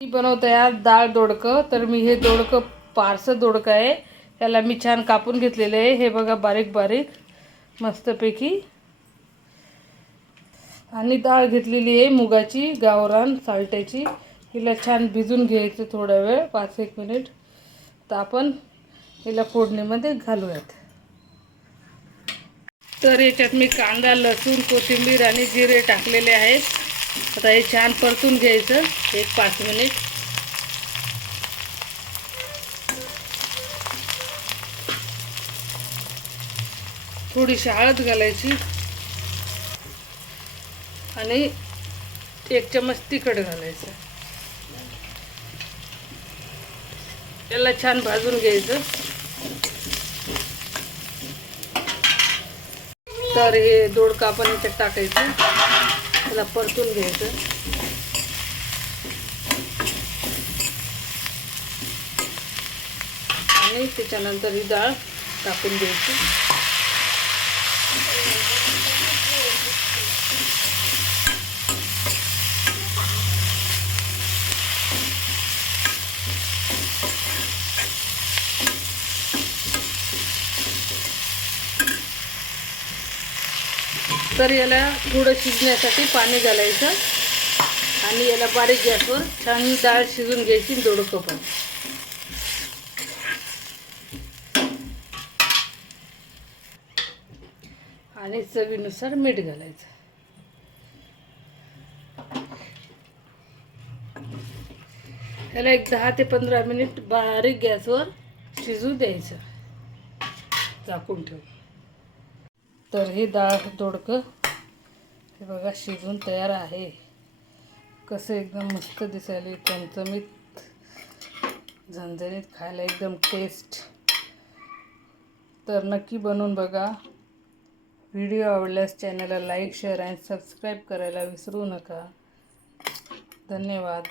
मी बनवते आज डाळ दोडकं. तर मी हे दोडकं पारसं दोडकं आहे, याला मी छान कापून घेतलेलं आहे. हे बघा बारीक बारीक मस्तपैकी. आणि डाळ घेतलेली आहे मुगाची गावरान साल्ट्याची. हिला छान भिजून घ्यायचं थोडा वेळ, 5-1 मिनिट. तर आपण हिला फोडणीमध्ये घालूयात. तर याच्यात मी कांदा, लसूण, कोथिंबीर आणि जिरे टाकलेले आहेत. आता हे छान परतून घ्यायचं 1-5 मिनिट. थोडीशी हळद घालायची आणि 1 चमच तिखट घालायचं. याला छान भाजून घ्यायचं. तर हे दोडकं आपण याच्यात टाकायचं, त्याला परतून घ्यायचं. आणि त्याच्यानंतर ही डाळ टाकून द्यायची. तर याला थोडं शिजण्यासाठी पाणी घालायचं आणि याला बारीक गॅसवर छान डाळ शिजून घ्यायची, दोडकं पण. आणि चवीनुसार मीठ घालायचं. याला एक 10 ते 15 मिनिट बारीक गॅसवर शिजू द्यायचं, झाकून ठेवून. तर हे डाळ दोडकं हे बघा शिजून तयार आहे. कसं एकदम मस्त दिसायला, चमचमीत, झणझणीत, खायला एकदम टेस्ट. तर नक्की बनवून बघा. व्हिडिओ आवडल्यास चॅनलला लाईक, शेअर आणि सबस्क्राईब करायला विसरू नका. धन्यवाद.